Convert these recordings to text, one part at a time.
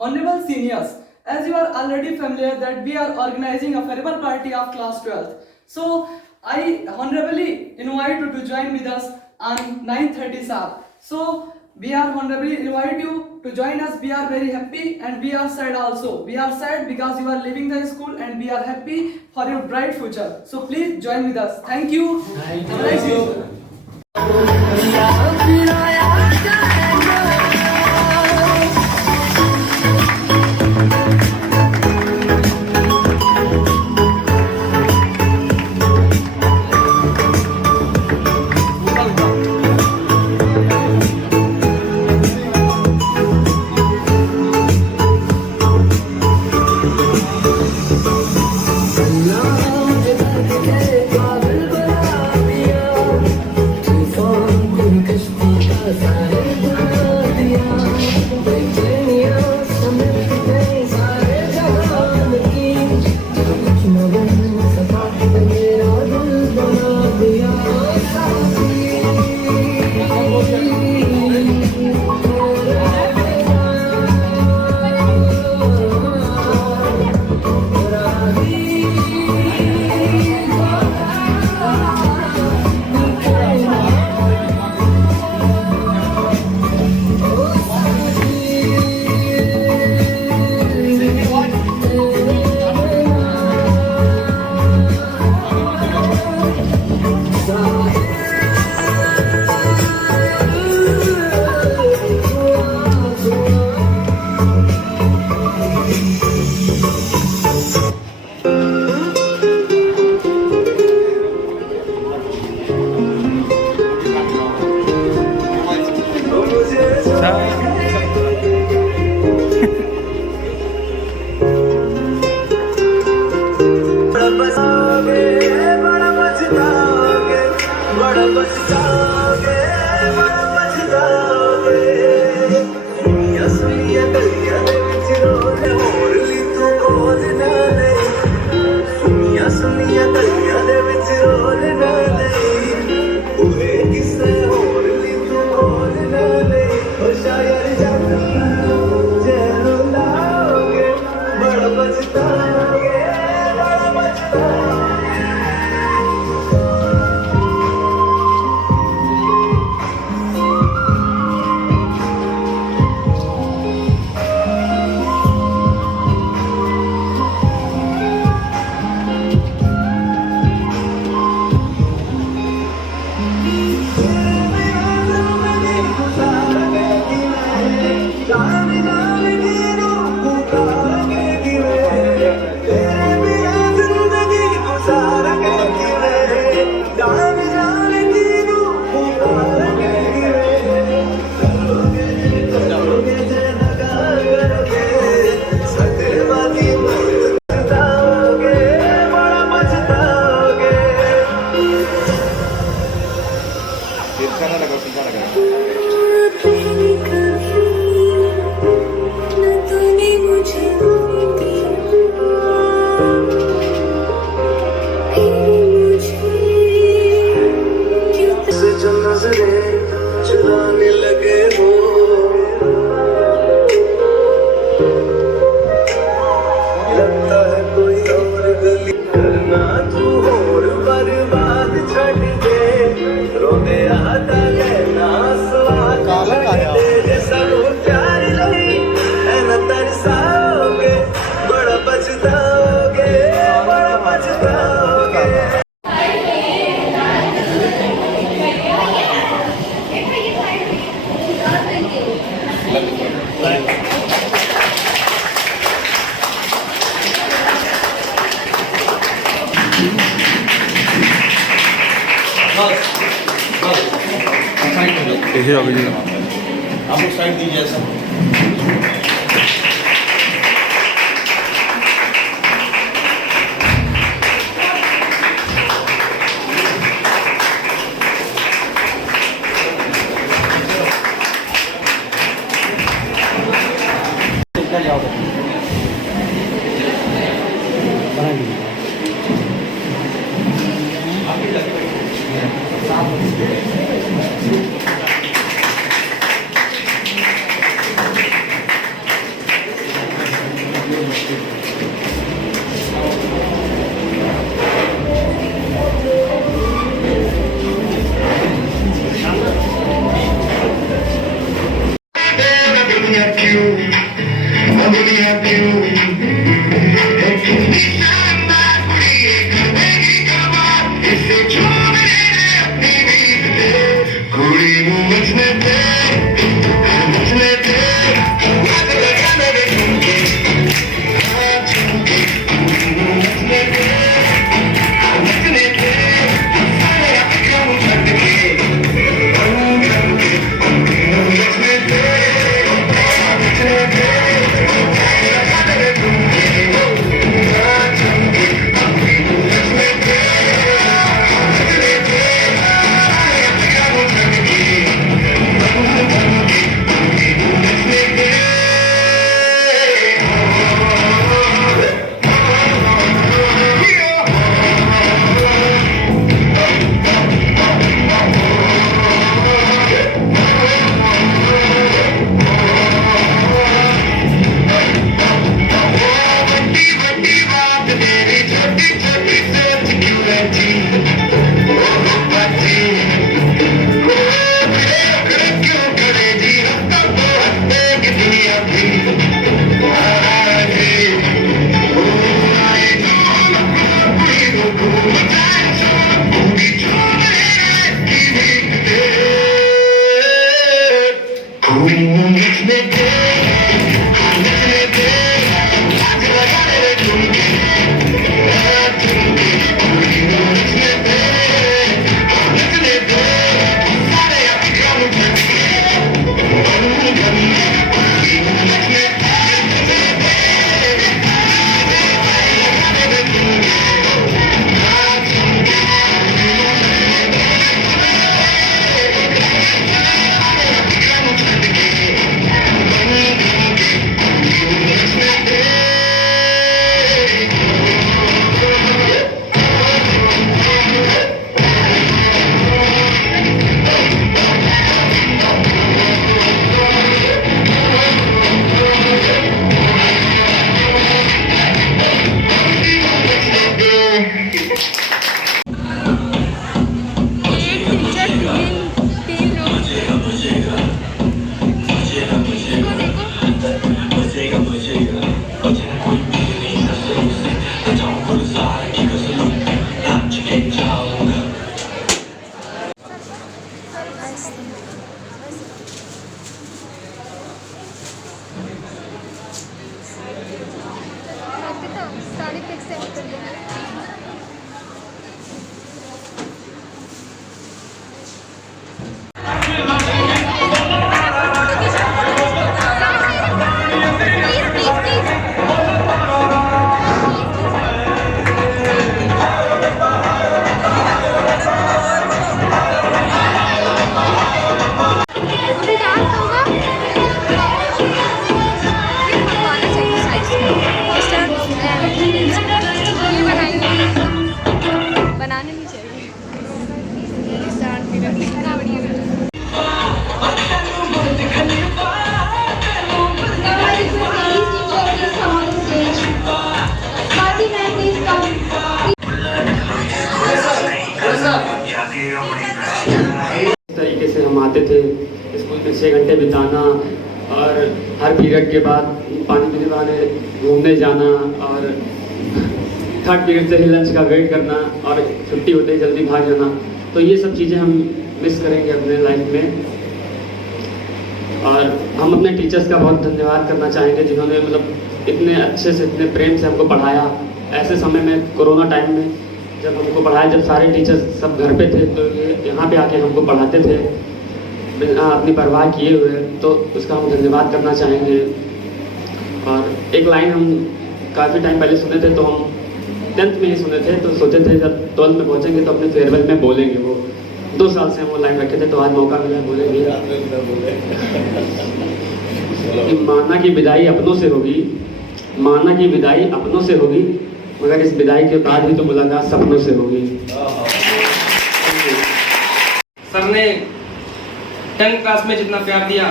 Honorable seniors, as you are already familiar that we are organizing a farewell party of class 12th. So I honorably invite you to join with us on 9:30 sharp. So we are honorably invite you to join us. We are very happy and we are sad also. We are sad because you are leaving the school and we are happy for your bright future. So please join with us. Thank you. Thank you. देखिए अभी आप लोग side दीजिए ऐसा। Sari fix है कर देंगे। बनाने नहीं चाहिए कितना बढ़िया इस तरीके से हम आते थे स्कूल में 6 घंटे बिताना और हर पीरियड के बाद पानी पीने बहाने घूमने जाना और थर्ड पीरियड से ही लंच का वेट करना और छुट्टी होते ही जल्दी भाग जाना। तो ये सब चीज़ें हम मिस करेंगे अपने लाइफ में। और हम अपने टीचर्स का बहुत धन्यवाद करना चाहेंगे जिन्होंने मतलब इतने अच्छे से इतने प्रेम से हमको पढ़ाया। ऐसे समय में कोरोना टाइम में जब हमको पढ़ाया, जब सारे टीचर्स सब घर पे थे तो ये यहाँ पे आके हमको पढ़ाते थे बिना अपनी परवाह किए हुए, तो उसका हम धन्यवाद करना चाहेंगे। और एक लाइन हम काफ़ी टाइम पहले सुने थे, तो हम 10th में ही सुने थे, तो सोचे थे जब 12th में पहुँचेंगे तो अपने फेयरवेल में बोलेंगे। वो 2 साल से हम वो लाइन रखे थे, तो आज मौका मिला बोलेंगे कि माना की विदाई अपनों से होगी, माना की विदाई अपनों से होगी, मगर इस विदाई के बाद भी तो मुलाकात सपनों से होगी। सर ने 10th क्लास में जितना प्यार दिया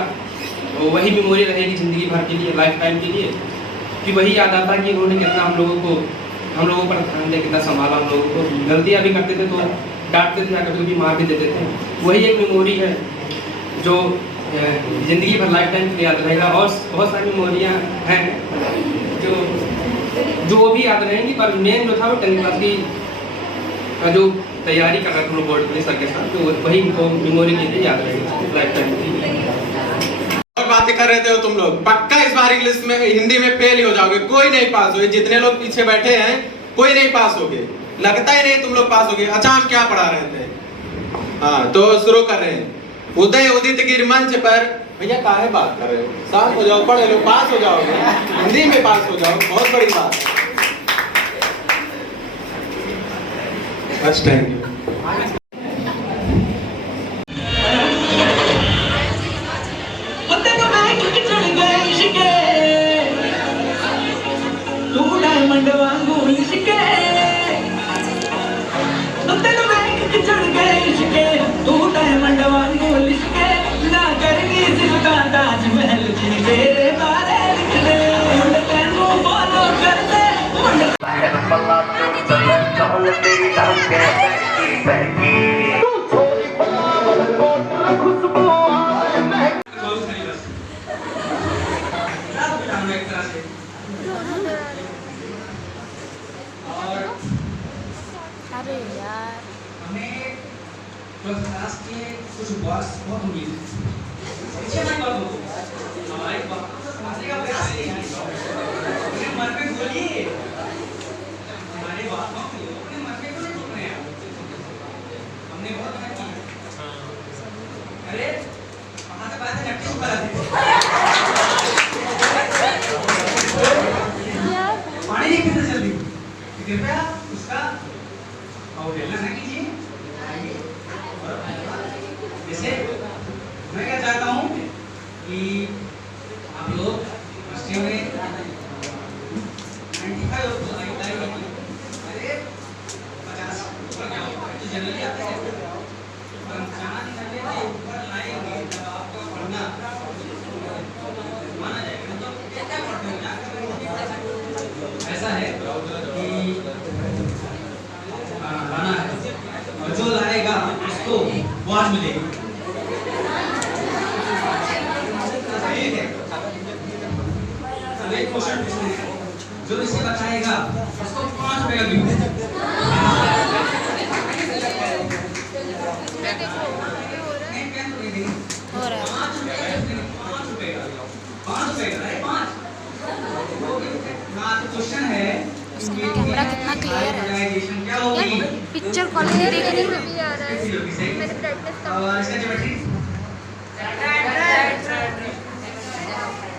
वो वही मेमोरी रहेगी ज़िंदगी भर के लिए, लाइफ टाइम के लिए। कि वही याद आता कि उन्होंने कितना हम लोगों पर ध्यान दिया, कितना संभाला हम लोगों को। गलतियाँ भी करते थे तो डांटते थे, कभी कभी मार भी देते थे। वही एक मेमोरी है जो ज़िंदगी भर लाइफ टाइम के लिए याद रहेगा। और बहुत सारी मेमोरियाँ हैं जो वो भी याद रहेंगी, पर मेन जो था वो 10th क्लास की का जो तैयारी कर रहा था हम लोग बोर्ड के सर के साथ, तो वही इनको मेमोरी के लिए याद रहेगी लाइफ टाइम के लिए। और बातें कर रहे थे तुम लोग, पक्का इस बार इंग्लिश में हिंदी में फेल ही हो जाओगे, कोई नहीं पास होगे। जितने लोग पीछे बैठे हैं कोई नहीं पास होगे, लगता ही नहीं तुम लोग पास होगे। अच्छा हम क्या पढ़ा रहे थे? हाँ तो शुरू कर रहे हैं। उदय उदित गिर मंच पर, भैया काहे बात कर रहे हो, शांत हो जाओ, पढ़े लो, पास हो जाओगे, हिंदी में पास हो जाओ, बहुत बड़ी बात है। बस थैंक यू। अरे यार हमें क्लास के कुछ बहुत उम्मीद है। हमारे पाने का प्रयास अपने मन में बोलिए, हमारे बात अपने मन में क्यों नहीं बोल रहे हैं? हमने बहुत मेहनत की। अरे वहाँ से बात है नक्की पानी नहीं पीना जल्दी, कृपया उसका अवहेलना न कीजिए। जैसे मैं क्या चाहता हूँ कि आप लोग बच्चे में 95 अरे 50 ऊपर क्या होगा तो जनरली आता है, पर जान करने के ऊपर लाएंगे जब आपका पढ़ना माना जाएगा। तो क्या पढ़ते हो, क्या करेंगे? ऐसा है कि गाना है और जो लाएगा उसको वॉच मिलेगी। ठीक है, एक क्वेश्चन पूछते हैं, जो इसे बताएगा उसको 5 रुपए का गिफ्ट। हो रहा है 5 रुपए का 5 क्वेश्चन है। कैमरा कितना क्लियर है यार, पिक्चर क्वालिटी देखने में भी आ रहा है।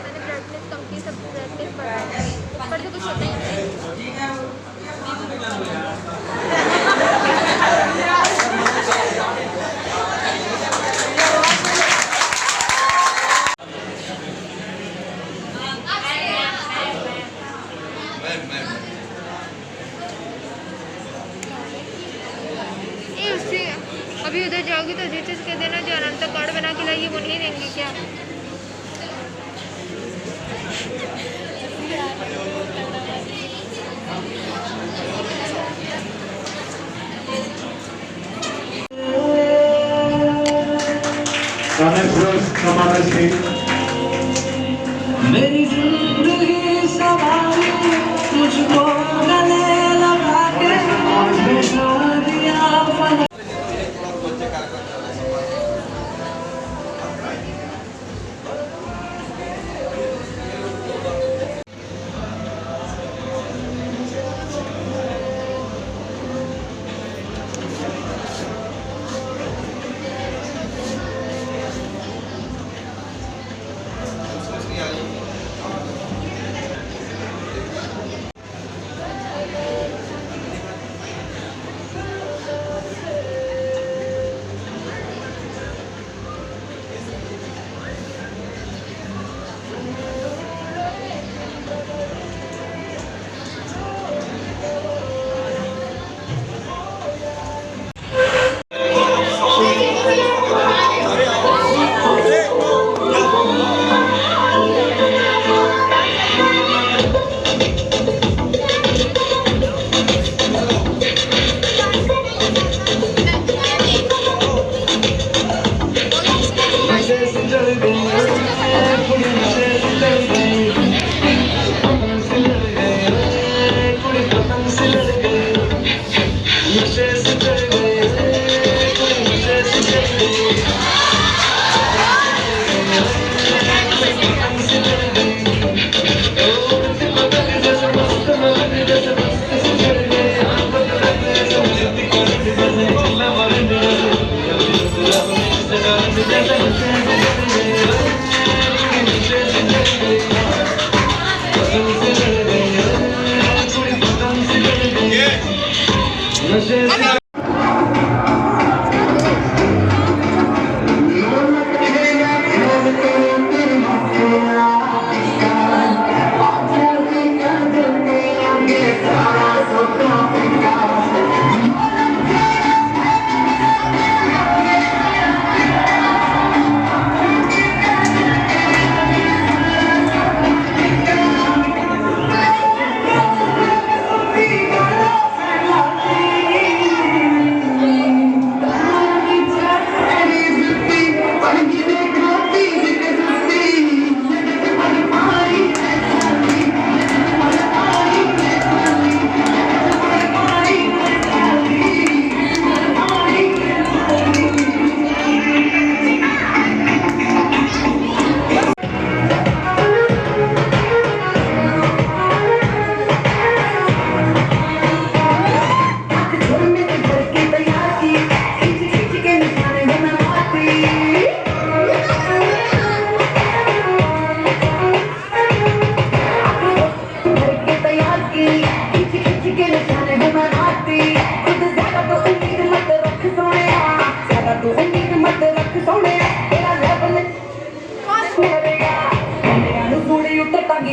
मैंने ब्राइटनेस कम की, सब ब्राइटनेस बढ़ा दी, ऊपर से कुछ होता ही नहीं। अभी उधर जाओगी तो जीते से कह देना जो अनंत कार्ड बना के लाइए, वो नहीं देंगे क्या? मेरी जिंदगी सवारी मुझको गले लगा के बिठा दिया।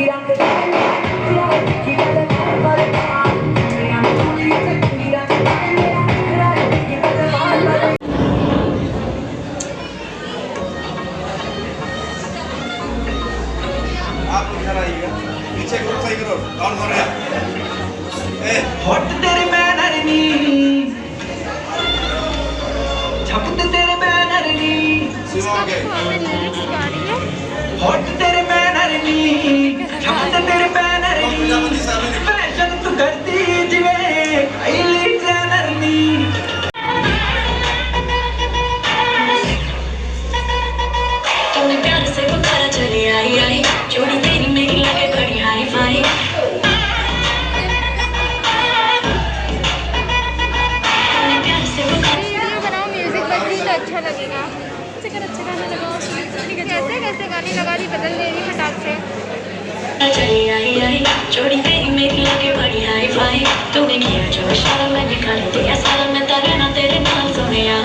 आप इधर आइएगा, पीछे ग्रुप सही करो, डाउन हो रहा है। हॉट तेरे बैनर नी झपट तेरे बैनर नी सीमा आगे। लिरिक्स गा रही है। हॉट तेरे बैनर नी झपट तेरे बैनर नी फैशन तू करती जिवे आईली ट्रेनर नी तूने प्यार से पुकारा चली आई आई जोड़ी तेरी मेरी लगे बड़ी हाई फाई तूने प्यार से पुकारा वीडियो बनाओ, म्यूजिक बज रही तो अच्छा लगेगा। अच्छा गाना लगाओ। कैसे कैसे गाने लगा रही, बदल दे रही फटाक से। चली आई आई जोड़ी तेरी मेरी लगे बड़ी हाई फाई तूने किया जो इशारा मैंने कर दिया सारा मैं तारे ना तेरे नाम सुनिया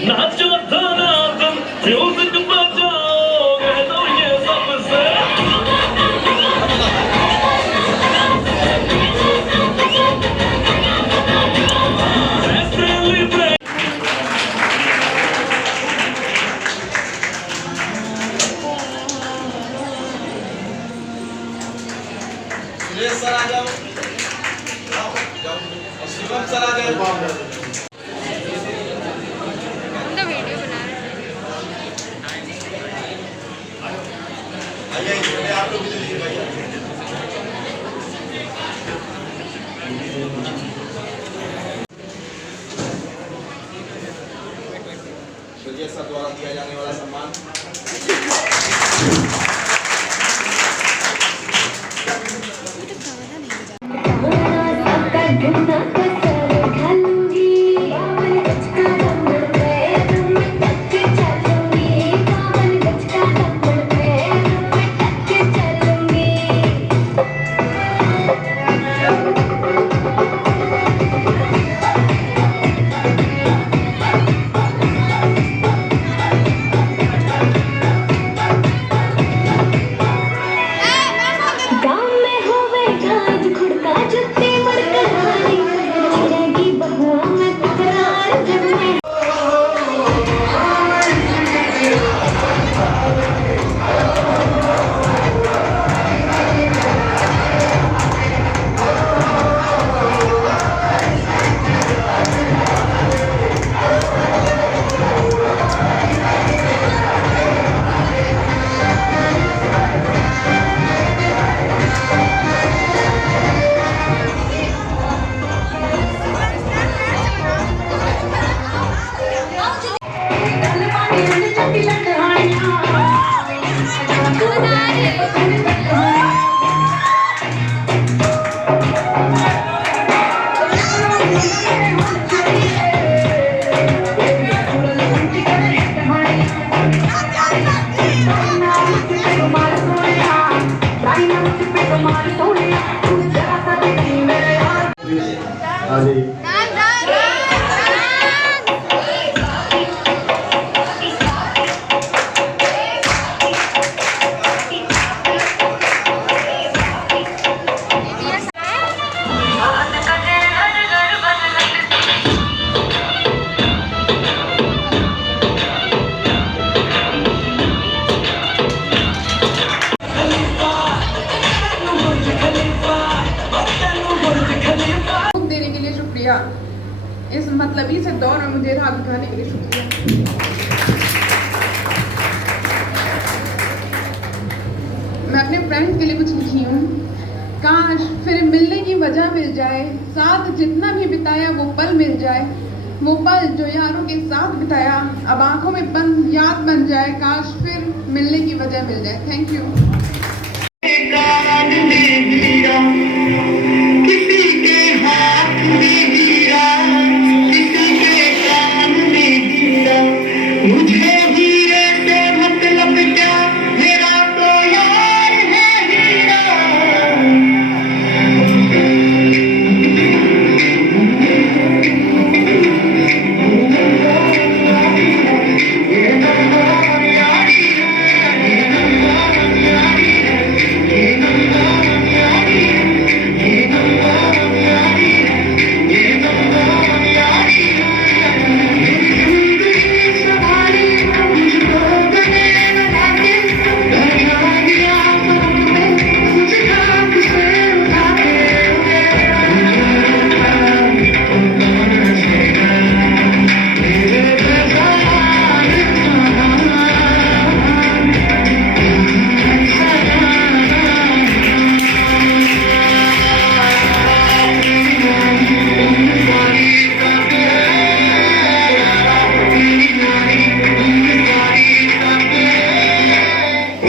नाचो धनादन म्यूजिक बजाओ कह दो ये सबसे सुरेश सर आ जाओ, जाओ, और शिवम सर आ जाओ। हम तो वीडियो बना रहे हैं। आइए, इधर आप लोग भी चलिए भैया। सुरेश सर द्वारा दिया जाने वाला सम्मान। इस मतलबी से दौर में मुझे हाथ उठाने के लिए शुक्रिया। अपने फ्रेंड्स के लिए कुछ लिखी हूँ। काश फिर मिलने की वजह मिल जाए, साथ जितना भी बिताया वो पल मिल जाए, वो पल जो यारों के साथ बिताया अब आंखों में बंद याद बन जाए, काश फिर मिलने की वजह मिल जाए। Thank you. किसी के हाथ में हीरा, किसी के कान में हीरा, मुझे हीरे से मतलब क्या, मेरा तो यार है हीरा।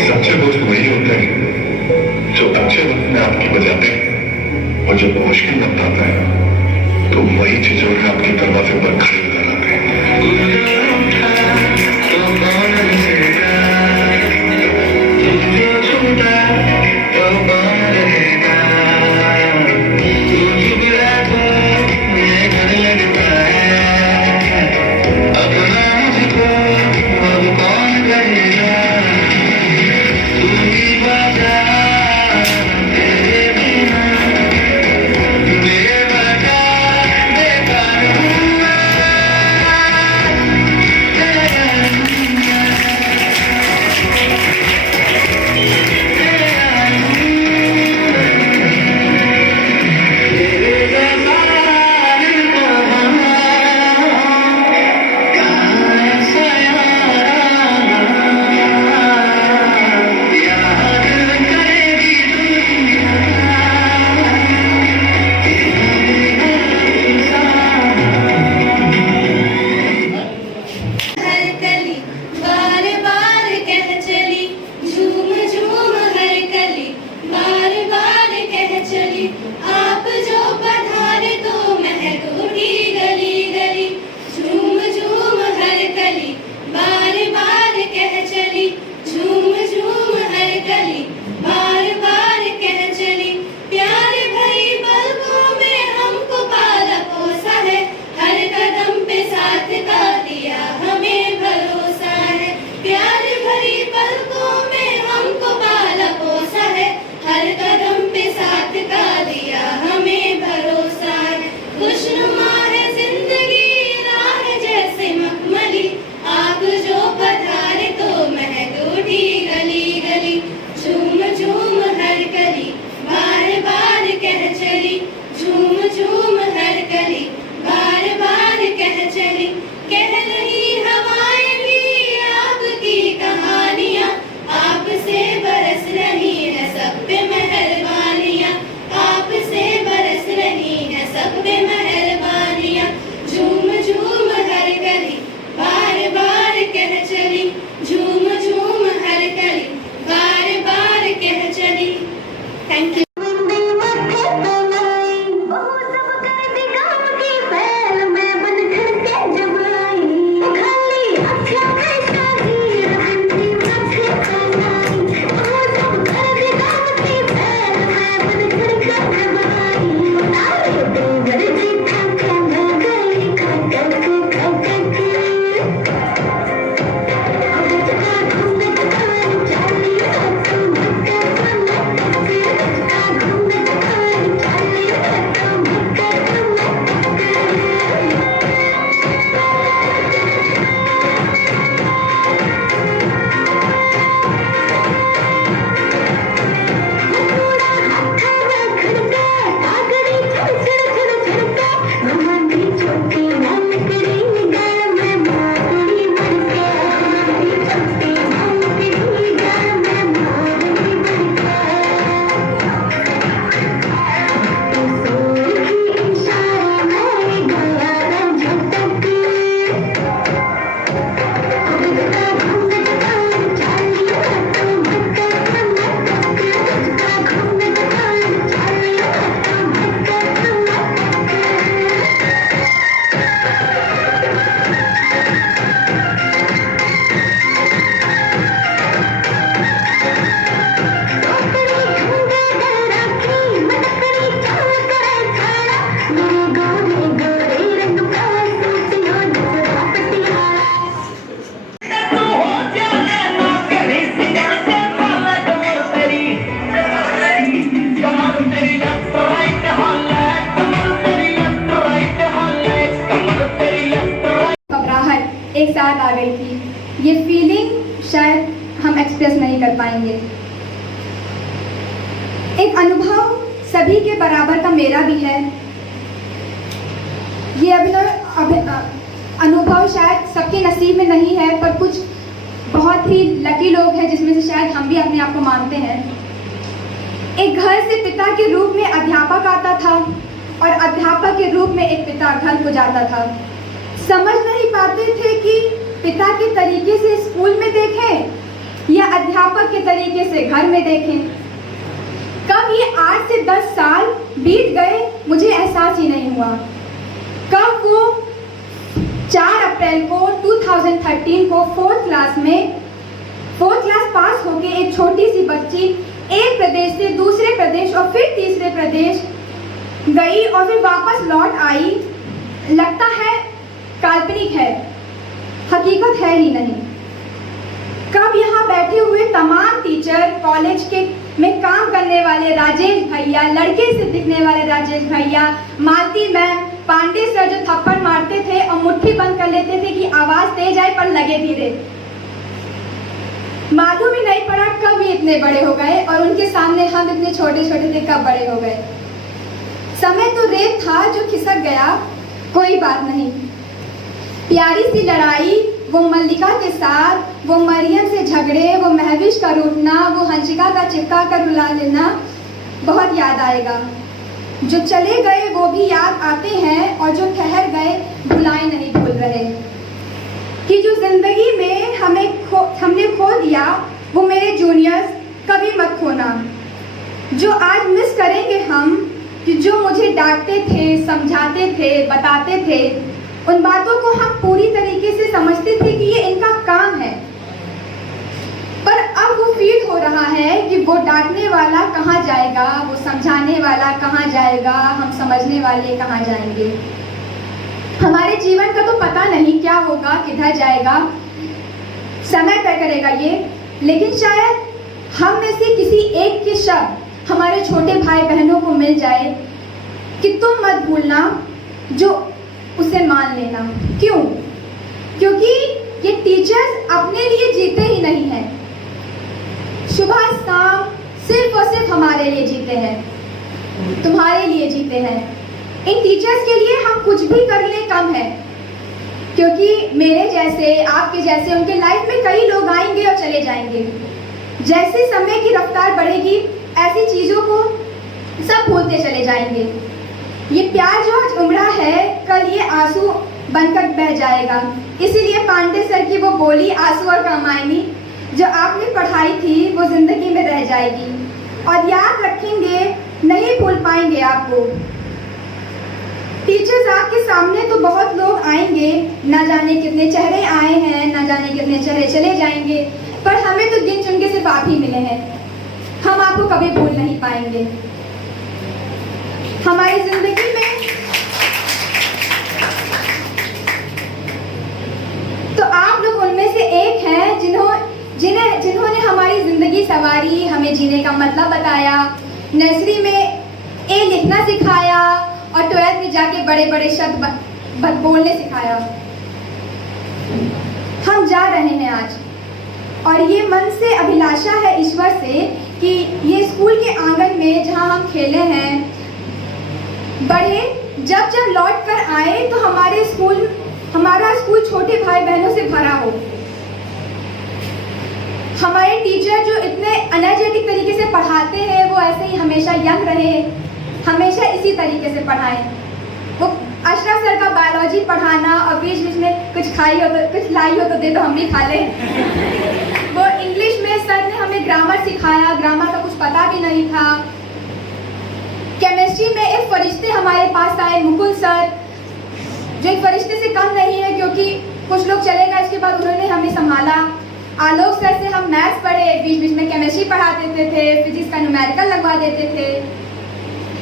सच्चे दोस्त वही होते हैं जो अच्छे वक्त में आपकी बजाते हैं, और जब मुश्किल वक्त आता है तो वही झिझक कर आपके दरवाजे पर खड़े नजर आते हैं। याद आ गई थी। ये फीलिंग शायद हम एक्सप्रेस नहीं कर पाएंगे। एक अनुभव सभी के बराबर का मेरा भी है। ये अनुभव शायद सबके नसीब में नहीं है, पर कुछ बहुत ही लकी लोग हैं जिसमें से शायद हम भी अपने आप को मानते हैं। एक घर से पिता के रूप में अध्यापक आता था और अध्यापक के रूप में एक पिता घर को जाता था। समझ नहीं पाते थे कि पिता के तरीके से स्कूल में देखें या अध्यापक के तरीके से घर में देखें। कब ये 8 से 10 साल बीत गए मुझे एहसास ही नहीं हुआ। कब वो 4 अप्रैल को 2013 को 4th क्लास पास होके एक छोटी सी बच्ची एक प्रदेश से दूसरे प्रदेश और फिर तीसरे प्रदेश गई और फिर वापस लौट आई, लगता है काल्पनिक है, हकीकत है ही नहीं। कब यहाँ बैठे हुए तमाम टीचर, कॉलेज के में काम करने वाले राजेश भैया, लड़के से दिखने वाले राजेश भैया, मालती मैम, पांडे सर जो थप्पड़ मारते थे और मुट्ठी बंद कर लेते थे कि आवाज तेज आए पर लगे धीरे, मालूम ही नहीं पड़ा कब ये इतने बड़े हो गए और उनके सामने हम इतने छोटे छोटे थे, कब बड़े हो गए। समय तो रेत था जो खिसक गया, कोई बात नहीं। प्यारी सी लड़ाई, वो मल्लिका के साथ, वो मरियम से झगड़े, वो महविश का रूठना, वो हंसिका का चिपका कर रुला देना बहुत याद आएगा। जो चले गए वो भी याद आते हैं और जो ठहर गए भुलाए नहीं भूल रहे। कि जो जिंदगी में हमने खो दिया वो मेरे जूनियर्स कभी मत खोना। जो आज मिस करेंगे हम, कि जो मुझे डांटते थे, समझाते थे, बताते थे, उन बातों को हम पूरी तरीके से समझते थे कि ये इनका काम है, पर अब वो फील हो रहा है कि वो डांटने वाला कहाँ जाएगा, वो समझाने वाला कहाँ जाएगा, हम समझने वाले कहाँ जाएंगे। हमारे जीवन का तो पता नहीं क्या होगा, किधर जाएगा, समय तय करेगा ये। लेकिन शायद हम में से किसी एक के शब्द हमारे छोटे भाई बहनों को मिल जाए कि तुम मत भूलना, जो उसे मान लेना। क्यों? क्योंकि ये टीचर्स अपने लिए जीते ही नहीं हैं, सुबह शाम सिर्फ और सिर्फ हमारे लिए जीते हैं, तुम्हारे लिए जीते हैं। इन टीचर्स के लिए हम कुछ भी कर ले कम है, क्योंकि मेरे जैसे, आपके जैसे उनके लाइफ में कई लोग आएंगे और चले जाएंगे। जैसे समय की रफ्तार बढ़ेगी ऐसी चीज़ों को सब भूलते चले जाएंगे। ये प्यार जो आज उमड़ा है, कल ये आंसू बनकर बह जाएगा। इसीलिए पांडे सर की वो बोली आंसू और कामायनी जो आपने पढ़ाई थी वो जिंदगी में रह जाएगी और याद रखेंगे, नहीं भूल पाएंगे आपको। टीचर्स आपके सामने तो बहुत लोग आएंगे, ना जाने कितने चेहरे आए हैं, ना जाने कितने चेहरे चले जाएंगे, पर हमें तो गिन चुन के सिर्फ आप ही मिले हैं। हम आपको कभी भूल नहीं पाएंगे। हमारी जिंदगी में तो आप लोग उनमें से एक हैं जिन्होंने हमारी जिंदगी सवारी, हमें जीने का मतलब बताया, नर्सरी में ए लिखना सिखाया और 12th में जाके बड़े बड़े शब्द बोलने सिखाया। हम जा रहे हैं आज, और ये मन से अभिलाषा है ईश्वर से कि ये स्कूल के आंगन में जहाँ हम खेले हैं, बढ़े, जब जब लौट कर आए तो हमारा स्कूल छोटे भाई बहनों से भरा हो। हमारे टीचर जो इतने एनर्जेटिक तरीके से पढ़ाते हैं वो ऐसे ही हमेशा यंग रहे, हमेशा इसी तरीके से पढ़ाएं। वो अशरफ सर का बायोलॉजी पढ़ाना और बीच बीच में कुछ लाई हो तो दे दो हम भी खा लें। वो इंग्लिश में सर ने हमें ग्रामर सिखाया, ग्रामर का कुछ पता भी नहीं था। केमिस्ट्री में एक फरिश्ते हमारे पास आए, मुकुल सर, जो एक फरिश्ते से कम नहीं है क्योंकि कुछ लोग चले गए, इसके बाद उन्होंने हमें संभाला। आलोक सर से हम मैथ्स पढ़े, बीच बीच में केमिस्ट्री पढ़ा देते थे, फिजिक्स का न्यूमेरिकल लगवा देते थे।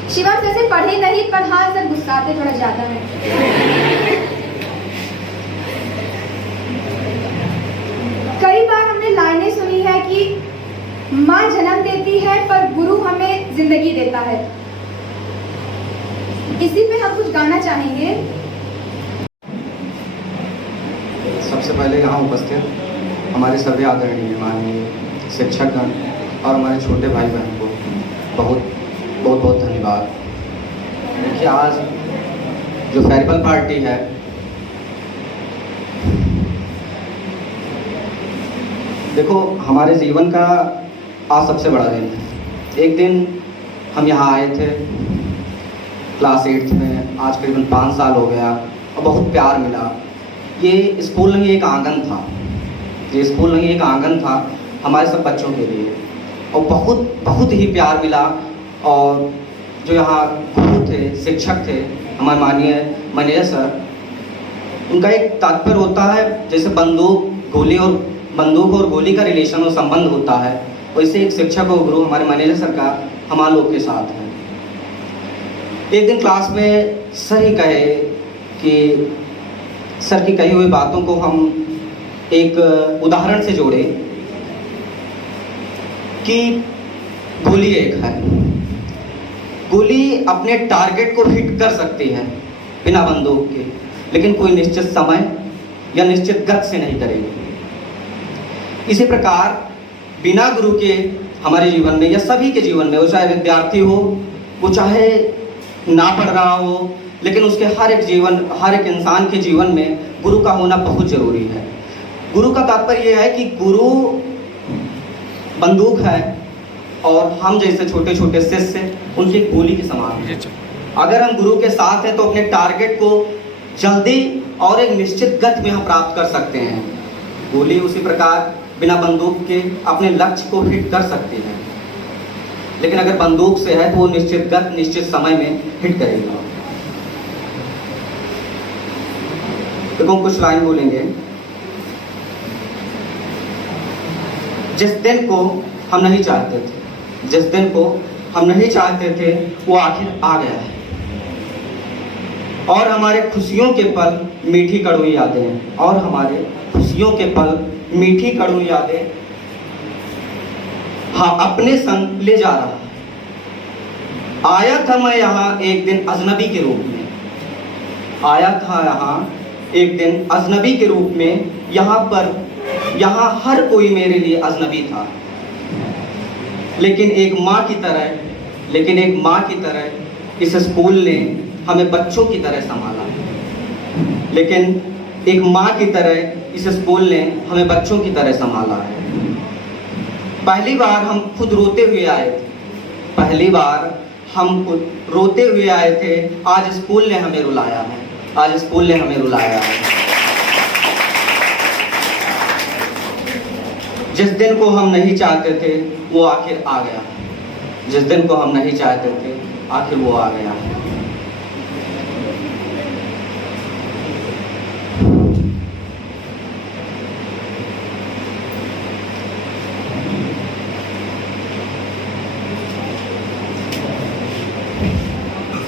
शिवम सर से पढ़े नहीं, पर हाँ सर गुस्साते थोड़ा ज़्यादा है। कई बार हमने लाइनें सुनी है कि माँ जन्म देती है पर गुरु हमें जिंदगी देता है। इसी पे हम कुछ गाना चाहेंगे। सबसे पहले यहाँ उपस्थित हमारे सभी आदरणीय माननीय शिक्षकगण और हमारे छोटे भाई बहन को बहुत बहुत धन्यवाद। देखिए, आज जो फेयरवेल पार्टी है, देखो हमारे जीवन का आज सबसे बड़ा दिन है। एक दिन हम यहाँ आए थे क्लास 8 में, आज करीबन 5 साल हो गया और बहुत प्यार मिला। ये स्कूल नहीं एक आंगन था, ये स्कूल नहीं एक आंगन था हमारे सब बच्चों के लिए, और बहुत ही प्यार मिला। और जो यहाँ गुरु थे, शिक्षक थे, हमारे माननीय मैनेजर सर, उनका एक तात्पर्य होता है जैसे बंदूक और गोली का रिलेशन और संबंध होता है, वैसे एक शिक्षक और गुरु हमारे मैनेजर सर का हमारे लोग के साथ है। एक दिन क्लास में सर ही कहे कि सर की कही हुई बातों को हम एक उदाहरण से जोड़े कि गोली एक है, गोली अपने टारगेट को हिट कर सकती है बिना बंदूक के, लेकिन कोई निश्चित समय या निश्चित गति से नहीं करेगी। इसी प्रकार बिना गुरु के हमारे जीवन में या सभी के जीवन में, वो चाहे विद्यार्थी हो, वो चाहे ना पढ़ रहा हो, लेकिन उसके हर एक इंसान के जीवन में गुरु का होना बहुत जरूरी है। गुरु का तात्पर्य यह है कि गुरु बंदूक है और हम जैसे छोटे छोटे शिष्य उनकी गोली के समान है। अगर हम गुरु के साथ हैं तो अपने टारगेट को जल्दी और एक निश्चित गति में हम प्राप्त कर सकते हैं। गोली उसी प्रकार बिना बंदूक के अपने लक्ष्य को हिट कर सकती है, लेकिन अगर बंदूक से है तो वो निश्चित गति निश्चित समय में हिट करेगा। देखो हम कुछ लाइन बोलेंगे। जिस दिन को हम नहीं चाहते थे, जिस दिन को हम नहीं चाहते थे, वो आखिर आ गया है, और हमारे खुशियों के पल मीठी कड़वी यादें, और हमारे खुशियों के पल मीठी कड़वी यादें हाँ अपने संग ले जा रहा है। आया था मैं यहाँ एक दिन अजनबी के रूप में, आया था यहाँ एक दिन अजनबी के रूप में, यहाँ हर कोई मेरे लिए अजनबी था, लेकिन एक माँ की तरह इस स्कूल ने हमें बच्चों की तरह संभाला, लेकिन एक माँ की तरह इस स्कूल ने हमें बच्चों की तरह संभाला है। पहली बार हम खुद रोते हुए आए थे, पहली बार हम खुद रोते हुए आए थे, आज स्कूल ने हमें रुलाया है, आज स्कूल ने हमें रुलाया है। जिस दिन को हम नहीं चाहते थे वो आखिर आ गया, जिस दिन को हम नहीं चाहते थे आखिर वो आ गया।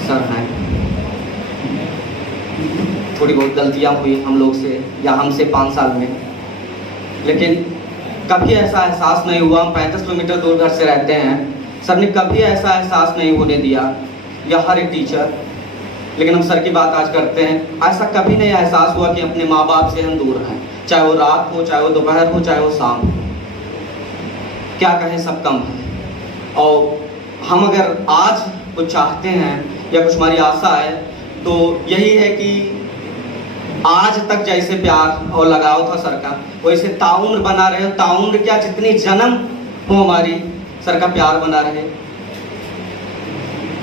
सर हैं, थोड़ी बहुत गलतियां हुई हम लोग से या हमसे 5 साल में, लेकिन कभी ऐसा एहसास नहीं हुआ। हम 35 किलोमीटर दूर घर से रहते हैं, सर ने कभी ऐसा एहसास नहीं होने दिया, या हर एक टीचर, लेकिन हम सर की बात आज करते हैं, ऐसा कभी नहीं एहसास हुआ कि अपने माँ बाप से हम दूर हैं, चाहे वो रात हो, चाहे वो दोपहर हो, चाहे वो शाम हो। क्या कहें, सब कम है। और हम अगर आज कुछ चाहते हैं या कुछ हमारी आशा है तो यही है कि आज तक जैसे प्यार और लगाव था सर का, वैसे ताउम्र बना रहे। ताउम्र क्या, जितनी जन्म हो हमारी, सर का प्यार बना रहे।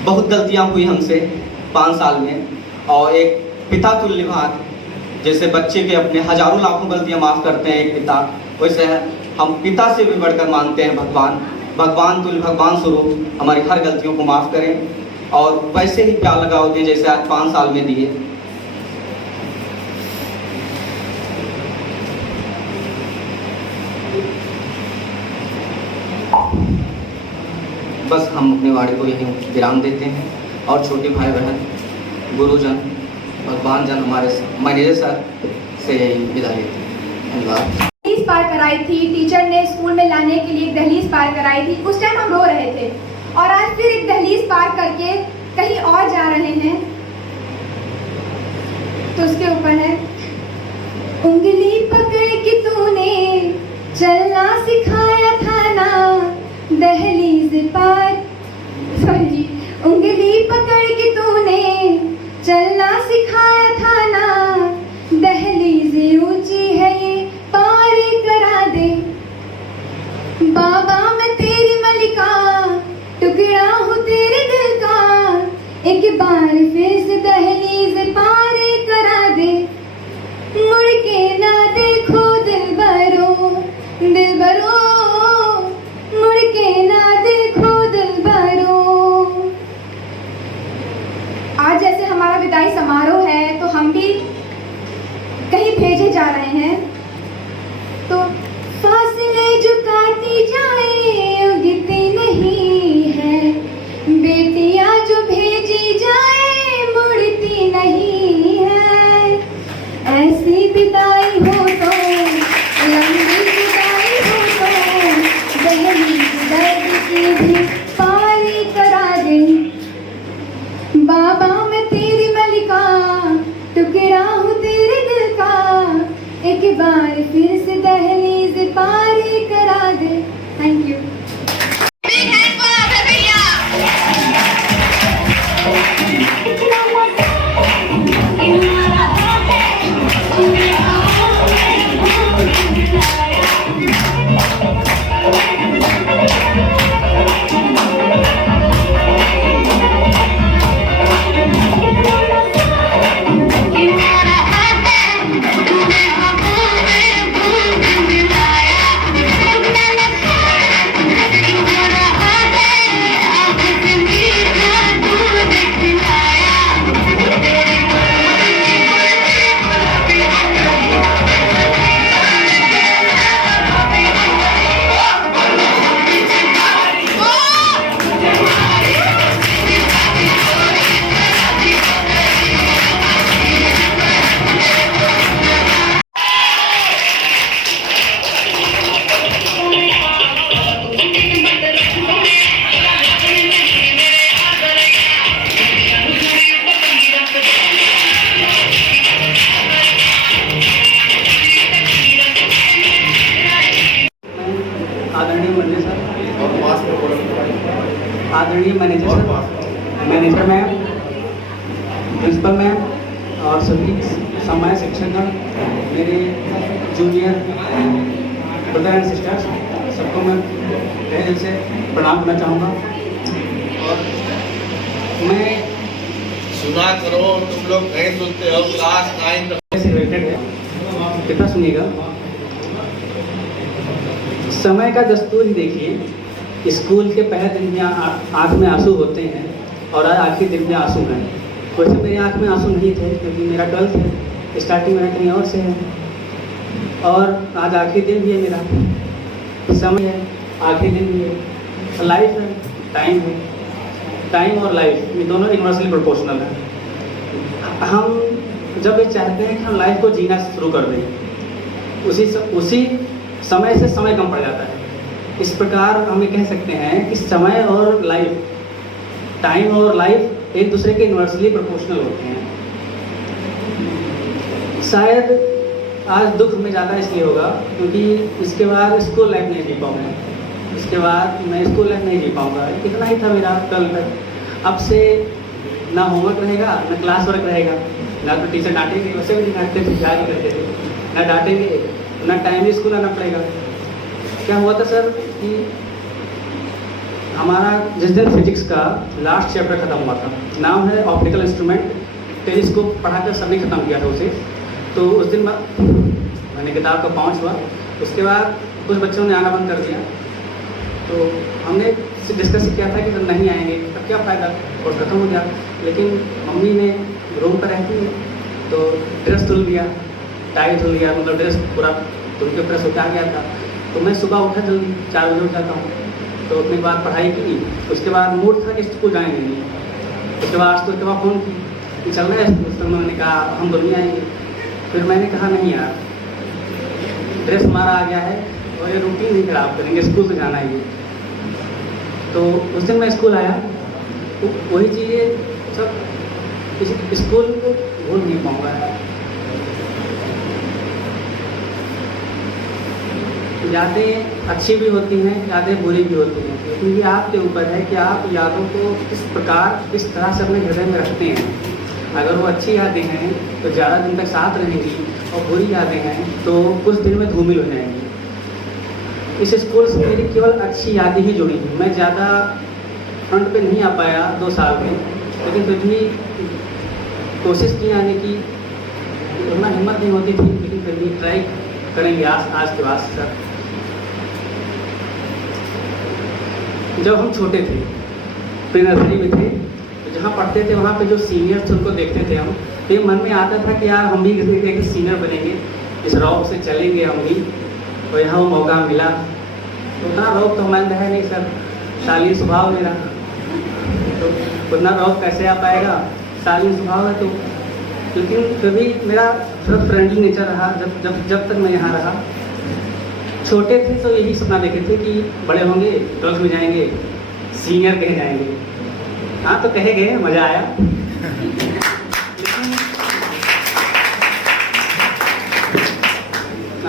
बहुत गलतियां हुई हमसे 5 साल में, और एक पिता तुल्य भात, जैसे बच्चे के अपने हजारों लाखों गलतियां माफ़ करते हैं एक पिता, वैसे हम पिता से भी बढ़कर मानते हैं भगवान तुल्य, भगवान स्वरूप हमारी हर गलतियों को माफ़ करें, और वैसे ही प्यार लगाव दें जैसे आज 5 साल में दिए। बस हम अपने वाणी को यहीं विराम देते हैं, और छोटे भाई बहन, गुरुजन, भगवान जन, हमारे मैनेजर सर से यही विदा लेते हैं। धन्यवाद। दहलीज पार कराई थी, टीचर ने स्कूल में लाने के लिए दहलीज पार कराई थी, उस टाइम हम रो रहे थे, और आज फिर एक दहलीज पार करके कहीं और जा रहे हैं, तो उसके ऊपर है, उंगली पकड़ के तूने चलना सिखाया था ना दहलीज पार, सॉरी, उंगली पकड़ के तूने चलना सिखाया था ना दहलीज ऊंची है ये पार करा दे। बाबा मैं तेरी मलिका टुकड़ा हूँ तेरे दिल का, एक बार फिर से दहलीज पार करा दे। मुड़ के ना देखो दिलबरो दिलबरो, मुड़ के ना देखो दिलबरो। आज जैसे हमारा विदाई समारोह है तो हम भी कहीं भेजे जा रहे हैं, तो फासले जो काटी जाए उगती नहीं है, बेटियां जो भेजी जाए मुड़ती नहीं है। ऐसी विदाई हो तो लंबी विदाई हो तो दहलीज दर्द की भी पारी करा दे। बाबा मैं तेरी मलिका टुकड़ा हूँ तेरे दिल का, एक बार फिर से दहलीज पारी करा दे। Thank you. आदरणीय मैनेजर मैम, प्रिंसिपल मैम और सभी समय शिक्षकगण, मेरे जूनियर ब्रदर एंड सिस्टर्स, सबको मैं तहे दिल से प्रणाम करना चाहूँगा। और मैं सुना करो, तुम लोग नहीं सुनते हो। क्लास 9 से रिलेटेड है, कितना सुनिएगा। समय का दस्तूर ही देखिए, स्कूल के पहले दिन में आँख में आंसू होते हैं और आज आखिरी दिन में आंसू हैं। वैसे मेरी आँख में आंसू नहीं थे क्योंकि मेरा 12th है, स्टार्टिंग मेरा कहीं और से है, और आज आखिरी दिन भी है मेरा। समय है, आखिरी दिन भी है, लाइफ है, टाइम है। टाइम और लाइफ ये दोनों इन्वर्सली प्रोपोर्शनल है। हम जब ये चाहते हैं कि हम लाइफ को जीना शुरू कर दें, उसी समय से समय कम पड़ जाता है। इस प्रकार हम ये कह सकते हैं कि समय और लाइफ, टाइम और लाइफ एक दूसरे के इन्वर्सली प्रोपोर्शनल होते हैं। शायद आज दुख में ज़्यादा इसलिए होगा क्योंकि इसके बाद स्कूल लाइफ नहीं जी पाऊँगा, इसके बाद मैं स्कूल लाइफ नहीं जी पाऊँगा। इतना ही था मेरा 12 तक। अब से ना होमवर्क रहेगा, ना क्लास वर्क रहेगा, ना तो टीचर डांटेंगे, वैसे भी नहीं डांटते थे, क्या करते थे, ना डांटेंगे, ना टाइम स्कूल आना पड़ेगा। क्या हुआ था सर कि हमारा जिस दिन फिजिक्स का लास्ट चैप्टर ख़त्म हुआ था, नाम है ऑप्टिकल इंस्ट्रूमेंट, टेलीस्कोप पढ़ाकर सबने ख़त्म किया था उसे। तो उस दिन मैंने किताब का पहुँच हुआ, उसके बाद कुछ बच्चों ने आना बंद कर दिया। तो हमने डिस्कस किया था कि जब नहीं आएंगे तब क्या फ़ायदा, और ख़त्म हो गया। लेकिन मम्मी ने रूम पर रहती है तो ड्रेस धुल लिया, टाई धुल लिया, मतलब ड्रेस पूरा धुल के प्रेस होकर आ गया था। तो मैं सुबह उठा जल्दी 4 बजे उठ जाता हूँ, तो अपने बाद पढ़ाई की। उसके बाद मूड था कि स्कूल जाएंगे नहीं। उसके बाद तो इतना फ़ोन कि चल रहा है स्कूल, तो मैंने कहा हम दोनों आएंगे। फिर मैंने कहा नहीं यार, ड्रेस हमारा आ गया है और ये रूटीन नहीं खराब करेंगे, स्कूल तो जाना ही है। तो उस दिन मैं स्कूल आया तो वही चीज़ें सब स्कूल को भूल नहीं पाऊँगा। यादें अच्छी भी होती हैं, यादें बुरी भी होती हैं, लेकिन ये आपके ऊपर है कि आप यादों को किस प्रकार, किस तरह से अपने हृदय में रखते हैं। अगर वो अच्छी यादें हैं तो ज़्यादा दिन तक साथ रहेंगी, और बुरी यादें हैं तो कुछ दिन में धूमिल हो जाएंगी। इस स्कूल से मेरी केवल अच्छी यादें ही जुड़ी हैं। मैं ज़्यादा फ्रंट पे नहीं आ पाया 2 साल में, लेकिन फिर भी कोशिश की आने की, उतना हिम्मत नहीं होती थी, लेकिन फिर भी ट्राई करेंगे आज के बाद सर। जब हम छोटे थे, प्री नर्सरी में थे, तो जहाँ पढ़ते थे वहाँ पे जो सीनियर थे उनको देखते थे हम, तो ये मन में आता था कि यार हम भी किसी सीनियर बनेंगे, इस रॉब से चलेंगे हम भी। और यहाँ वो मौका मिला, तो उतना रॉब तो हमारे है नहीं सर, शालीन स्वभाव मेरा, तो उतना रॉब कैसे आ पाएगा, शालीन स्वभाव है तो। लेकिन फिर भी मेरा थोड़ा फ्रेंडली नेचर रहा जब तक मैं यहाँ रहा। छोटे थे तो यही सपना देखे थे कि बड़े होंगे, 12th में जाएंगे, सीनियर कहे जाएंगे। हाँ तो कहे गए, मज़ा आया।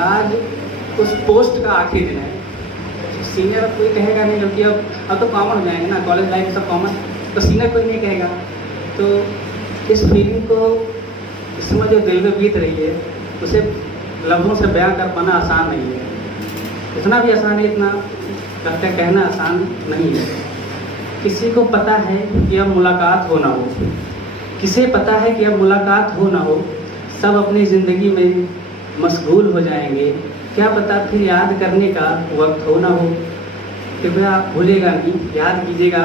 आज उस पोस्ट का आखिरी दिन है, सीनियर अब कोई कहेगा नहीं, क्योंकि अब तो कॉमन हो जाएंगे ना, कॉलेज लाइफ में सब कॉमन, तो सीनियर कोई नहीं कहेगा। तो इस फीलिंग को, इस समय जो दिल में बीत रही है, उसे लफ्ज़ों से बयां कर पाना आसान नहीं है। इतना भी आसान है, इतना लगता है कहना आसान नहीं है। किसी को पता है कि अब मुलाकात हो ना हो, किसे पता है कि अब मुलाकात हो ना हो, सब अपनी ज़िंदगी में मशगूल हो जाएंगे, क्या पता फिर याद करने का वक्त हो ना हो। कृपया भूलेगा नहीं, याद कीजिएगा।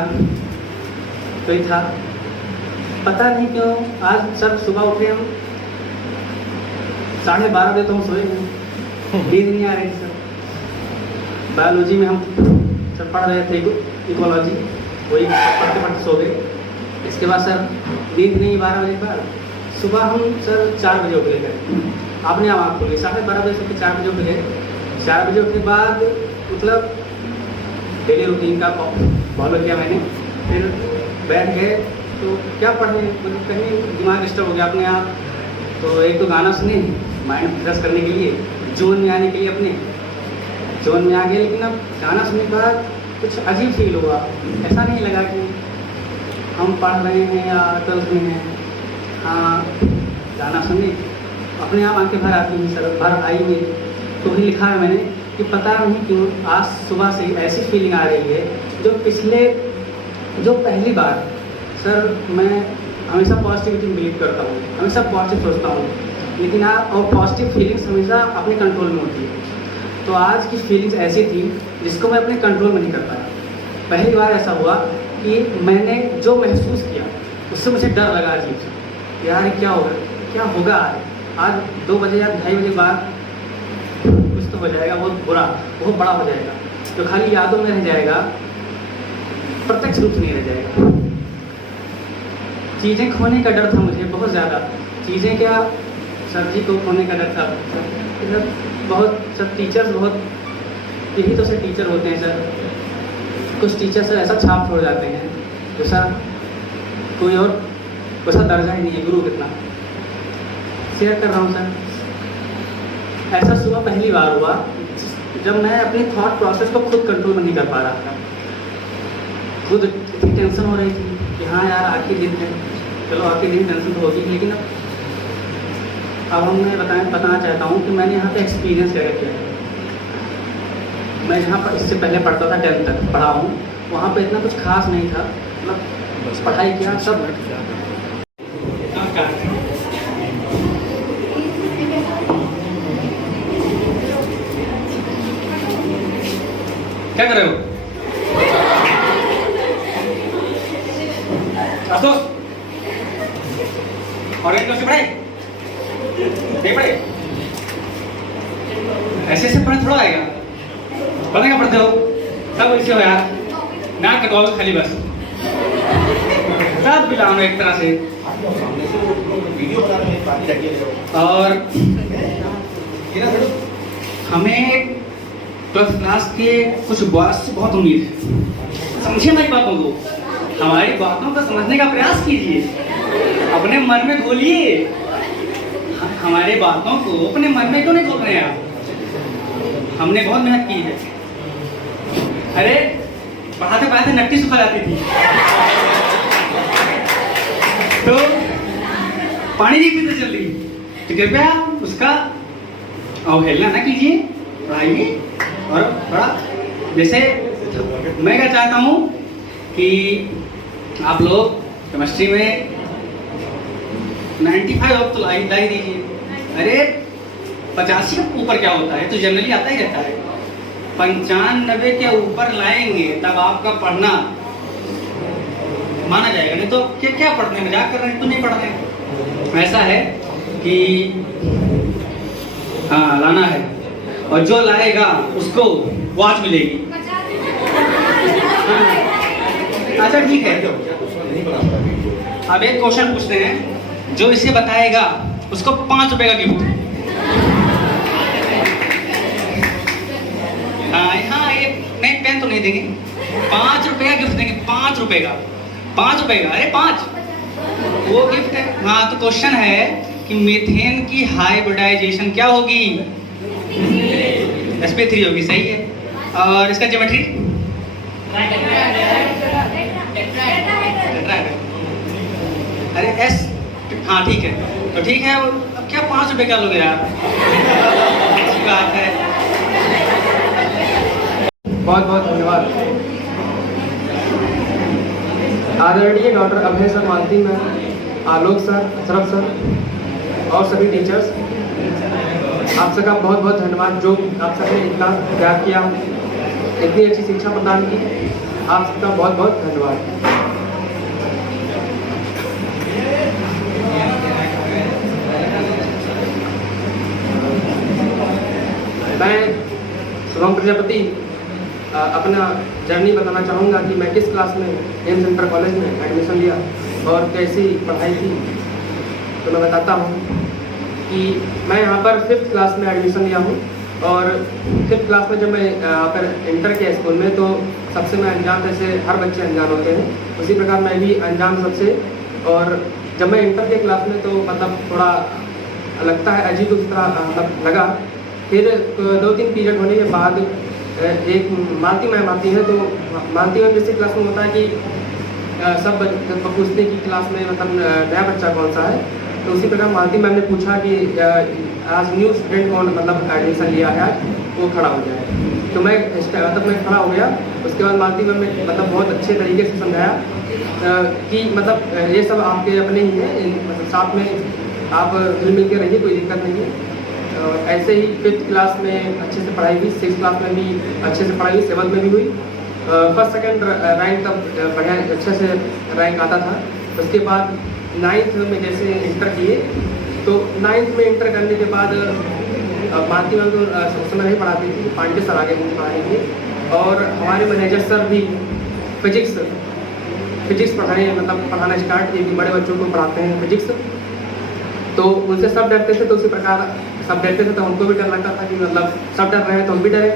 तो ये था, पता नहीं क्यों आज सर सुबह उठे हम 12:30 बजे तो हम सोए हैं, नींद नहीं आ रही थी सर। बायोलॉजी में हम सर पढ़ रहे थे, इकोलॉजी, वही पढ़ते पढ़ते सो गए। इसके बाद सर नींद नहीं, 12 बजे के बाद सुबह हम सर 4 बजे उठ गए, आपने आँख खोली, 12:30 बजे से 4 बजे उठ गए। 4 बजे उठने के बाद मतलब डेली रूटीन का फॉलो किया मैंने, फिर बैठ गए तो क्या पढ़े, मतलब कहीं दिमाग डिस्टर्ब हो गया अपने आप, तो एक तो गाना सुने माइंड फ्रेश करने के लिए, जोन में आने के लिए, अपने जोन में आ गए। लेकिन अब गाना सुनने के बाद कुछ अजीब फील हुआ, ऐसा नहीं लगा कि हम पढ़ रहे हैं या 12th में हैं। हाँ, गाना सुने अपने आप आंखें भर आती हैं सर, भर आई है। तो वही लिखा है मैंने कि पता नहीं क्यों आज सुबह से ऐसी फीलिंग आ रही है जो पहली बार सर, मैं हमेशा पॉजिटिविटी बिलीव करता हूँ, हमेशा पॉजिटिव सोचता हूँ, लेकिन और पॉजिटिव फीलिंग्स हमेशा अपने कंट्रोल में होती है। तो आज की फीलिंग्स ऐसी थी जिसको मैं अपने कंट्रोल में नहीं कर पाया। पहली बार ऐसा हुआ कि मैंने जो महसूस किया उससे मुझे डर लगा अजीब से, यार क्या होगा आज 2 बजे या 2:30 बजे बाद कुछ तो हो जाएगा, बहुत बुरा, बहुत बड़ा हो जाएगा, जो खाली यादों में रह जाएगा, प्रत्यक्ष रूप नहीं रह जाएगा। चीज़ें खोने का डर था मुझे बहुत ज़्यादा, चीज़ें क्या, सब्जी को खोने का डर था। बहुत सब टीचर्स, बहुत यही तो सर टीचर होते हैं सर, कुछ टीचर सर ऐसा छाप छोड़ जाते हैं जैसा कोई और वैसा दर्जा ही नहीं है, गुरु कितना। शेयर कर रहा हूँ सर, ऐसा सुबह पहली बार हुआ जब मैं अपने थॉट प्रोसेस को खुद कंट्रोल नहीं कर पा रहा था। खुद इतनी टेंशन हो रही थी कि हाँ यार आखिरी दिन है, चलो आखिरी दिन टेंशन तो होगी, लेकिन अब मैं बताना चाहता हूँ कि मैंने यहाँ पे एक्सपीरियंस क्या किया है। मैं जहाँ पर इससे पहले पढ़ता था 10th तक पढ़ा हूँ, वहाँ पे इतना कुछ खास नहीं था, मतलब पढ़ाई किया सब। क्या कर रहे हो? आशुतोष, और एक क्लास पढ़ाई नहीं पढ़े, ऐसे पढ़े थोड़ा आएगा, पता क्या पढ़ते हो सब ऐसे हो यार, नाक कटवाओ खाली बस, रात बिलाओ एक तरह से। और हमें 12th क्लास के कुछ बॉयज से बहुत उम्मीद है, समझिए हमारी बातों को, हमारी बातों को समझने का प्रयास कीजिए, अपने मन में घोलिए, हमारे बातों को अपने मन में क्यों नहीं घोल रहे हैं आप? हमने बहुत मेहनत की है। अरे पढ़ाते पढ़ाते नट्टी सुखा जाती थी तो पानी नहीं पीते जल्दी, तो कृपया उसका अवहेलना ना कीजिए, पढ़ाइए। और थोड़ा जैसे मैं क्या चाहता हूँ कि आप लोग केमिस्ट्री में 95 अब तो लाई दीजिए। अरे 85 के ऊपर क्या होता है तो जनरली आता ही रहता है। 95 के ऊपर लाएंगे तब आपका पढ़ना माना जाएगा, नहीं तो क्या पढ़ने में मजाक कर रहे हैं तो नहीं पढ़ रहे। ऐसा है कि हाँ लाना है, और जो लाएगा उसको वॉच मिलेगी। हाँ। अच्छा ठीक है, अब एक क्वेश्चन पूछते हैं, जो इसे बताएगा उसको 5 रुपए का गिफ्ट। हाँ ये नहीं, पेन तो नहीं देंगे, 5 रुपए का गिफ्ट देंगे। 5 रुपए का, 5 रुपए का, अरे 5 वो गिफ्ट है। हाँ तो क्वेश्चन है कि मीथेन की हाइब्रिडाइजेशन क्या होगी? sp3 होगी, सही है। और इसका ज्योमेट्री अरे एस, हाँ ठीक है, तो ठीक है। अब क्या 5 रुपए का लोगे यार, अच्छी बात है। बहुत बहुत धन्यवाद आदरणीय डॉक्टर अभय सर, मालती मैम, आलोक सर, अशरफ सर और सभी टीचर्स, आप सबका बहुत बहुत धन्यवाद जो आप सबने इतना प्यार किया, इतनी अच्छी शिक्षा प्रदान की। आप सबका बहुत बहुत धन्यवाद। मैं शुभम प्रजापति अपना जर्नी बताना चाहूँगा कि मैं किस क्लास में एम सेंटर कॉलेज में एडमिशन लिया और कैसी पढ़ाई की। तो मैं बताता हूँ कि मैं यहाँ पर 5th क्लास में एडमिशन लिया हूँ, और 5th क्लास में जब मैं यहाँ पर इंटर किया स्कूल में तो सबसे मैं अनजान, जैसे हर बच्चे अनजान होते हैं उसी प्रकार मैं भी अनजान सबसे। और जब मैं इंटर के क्लास में तो मतलब थोड़ा लगता है अजीब उस तरह मतलब लगा। फिर 2-3 पीरियड होने के बाद एक मालती मैम आती है, तो मालती मैम जैसे क्लास में होता है कि सब पूछते कि क्लास में मतलब नया बच्चा कौन सा है, तो उसी प्रकार मालती मैम ने पूछा कि आज न्यू स्टूडेंट कौन मतलब एडमिशन लिया है, वो खड़ा हो जाए। तो मैं खड़ा हो गया। उसके बाद मालती मैम ने मतलब बहुत अच्छे तरीके से समझाया कि मतलब ये सब आपके अपने ही हैं, मतलब साथ में आप मिल मिल के रहिए, कोई दिक्कत नहीं है। ऐसे ही 5th क्लास में अच्छे से पढ़ाई हुई, 6th क्लास में भी अच्छे से पढ़ाई हुई, 7th में भी हुई। 1st 2nd रैंक तब बढ़िया अच्छे से रैंक आता था। उसके बाद 9th में जैसे इंटर किए, तो 9th में इंटर करने के बाद मालती मैम तो उस समय नहीं पढ़ाती थी, पांडे सर आगे मुझे पढ़ाई थी। और हमारे मैनेजर सर भी फिजिक्स पढ़ाना स्टार्ट किए कि बड़े बच्चों को पढ़ाते हैं फिजिक्स। तो उनसे सब डरते थे, तो उसी प्रकार सब डरते थे तो उनको भी डर लगता था कि मतलब सब डर रहे हैं तो हम भी डरे।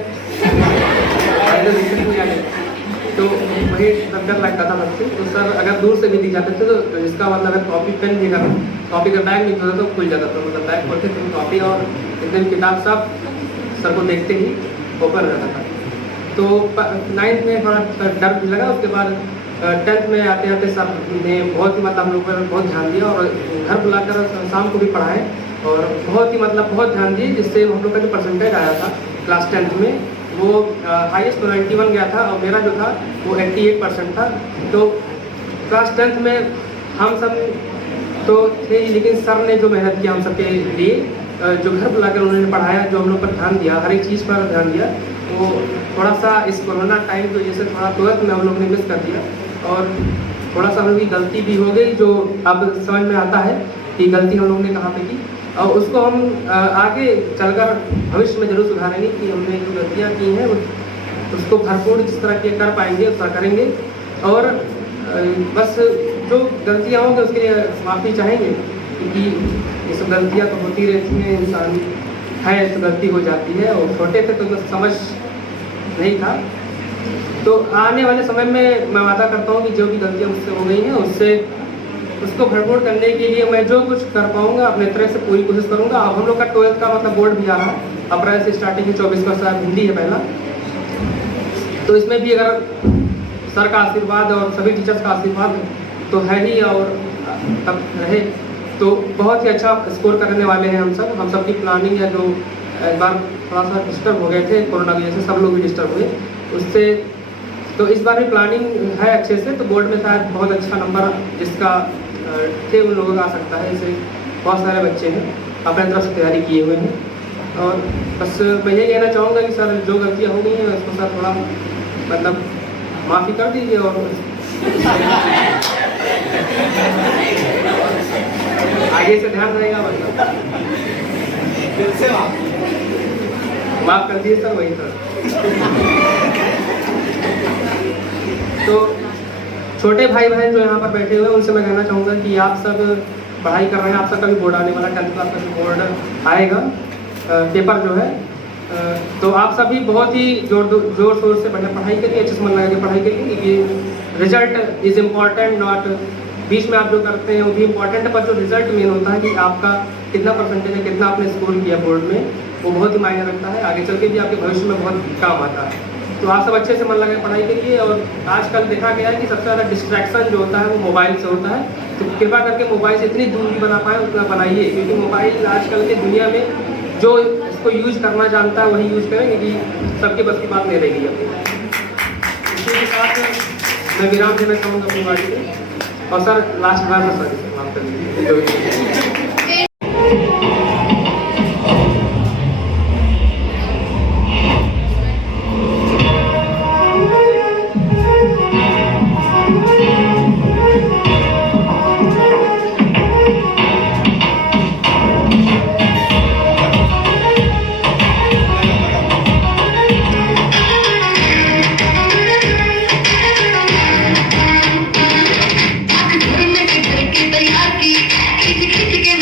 तो वही सब डर लगता था बच्चे। तो सर अगर दूर से भी दिख जाते थे तो इसका मतलब अगर कॉपी पेन भी अगर कॉपी का बैग नहीं होता तो खुल जाता था, मतलब बैग खोलते थे कॉपी और एकदम किताब सब सर को देखते ही ओपन रहता था। तो 9th में थोड़ा डर भी लगा। उसके बाद 10th में आते आते सर ने बहुत ही मतलब हम लोग पर बहुत ध्यान दिया और घर बुलाकर शाम को भी पढ़ाए और बहुत ही मतलब बहुत ध्यान दिए, जिससे हम लोग का जो परसेंटेज आया था क्लास 10th में वो हाईएस्ट तो 91 गया था और मेरा जो था वो 88% था। तो क्लास 10th में हम सब तो थे, लेकिन सर ने जो मेहनत किया हम सबके लिए, जो घर बुलाकर उन्होंने पढ़ाया, जो हम लोग पर ध्यान दिया, हर एक चीज़ पर ध्यान दिया, तो थोड़ा सा इस कोरोना टाइम की वजह से थोड़ा 12th में हम लोग ने मिस कर दिया और थोड़ा सा हम लोग की गलती भी हो गई, जो अब समझ में आता है कि गलती हम लोग ने कहाँ पे की और उसको हम आगे चलकर भविष्य में जरूर सुधारेंगे कि हमने जो गलतियाँ की हैं उसको भरपूर जिस तरह के कर पाएंगे उस तरह करेंगे। और बस जो गलतियाँ होंगी उसके लिए माफ़ी चाहेंगे, क्योंकि ये सब गलतियाँ तो होती रहती हैं, इंसान है तो गलती हो जाती है और छोटे थे तो समझ नहीं था। तो आने वाले समय में मैं वादा करता हूँ कि जो भी गलतियाँ मुझसे हो गई हैं उसको भरपूर करने के लिए मैं जो कुछ कर पाऊँगा अपने तरह से पूरी कोशिश करूँगा। अब हम लोग का 12th का मतलब बोर्ड भी आ रहा है, अप्रैल से स्टार्टिंग है, 24 का सर हिंदी है पहला। तो इसमें भी अगर सर का आशीर्वाद और सभी टीचर्स का आशीर्वाद तो है ही और तब रहे तो बहुत ही अच्छा स्कोर करने वाले हैं हम सब की प्लानिंग है। जो एक बार थोड़ा सा डिस्टर्ब हो गए थे कोरोना की वजह से, सब लोग भी डिस्टर्ब हुए उससे, तो इस बार भी प्लानिंग है अच्छे से। तो बोर्ड में शायद बहुत अच्छा नंबर जिसका थे उन लोगों का आ सकता है। इसे बहुत सारे बच्चे हैं अपने तरफ से तैयारी किए हुए हैं। और बस मैं यही कहना चाहूँगा कि सर जो गलतियाँ हो गई हैं उसको सर थोड़ा मतलब माफ़ी कर दीजिए और आगे से ध्यान रहेगा, मतलब माफ कर दिए सर, वही सर। तो छोटे भाई बहन जो यहाँ पर बैठे हुए हैं उनसे मैं कहना चाहूँगा कि आप सब पढ़ाई कर रहे हैं, आप सबका भी बोर्ड आने वाला, 10th क्लास का भी बोर्ड आएगा, पेपर जो है, तो आप सभी बहुत ही जोर शोर से बढ़िया पढ़ाई करिए, अच्छे से मन लगा के पढ़ाई करिए। ये रिजल्ट इज़ इम्पॉर्टेंट, नॉट बीच में आप जो करते हैं वो भी इम्पॉर्टेंट है, पर जो रिजल्ट मेन होता है कि आपका कितना परसेंटेज है, कितना आपने स्कोर किया बोर्ड में, वो बहुत ही मायने रखता है, आगे चल के भी आपके भविष्य में बहुत काम आता है। तो आप सब अच्छे से मन लगा पढ़ाई करिए। और आजकल देखा गया है कि सबसे ज़्यादा डिस्ट्रैक्शन जो होता है वो मोबाइल से होता है, तो कृपया करके मोबाइल से इतनी दूरी बना पाए उतना बनाइए, क्योंकि मोबाइल आजकल के दुनिया में जो इसको यूज़ करना जानता है वही यूज़ करें, क्योंकि सबके बस की बात नहीं रहेगी। इसी के साथ मैं विराम देना चाहूँगा अपनी बात में। और सर लास्ट बार में सर माफ कर दीजिए। तैयार की खिंच खिंच के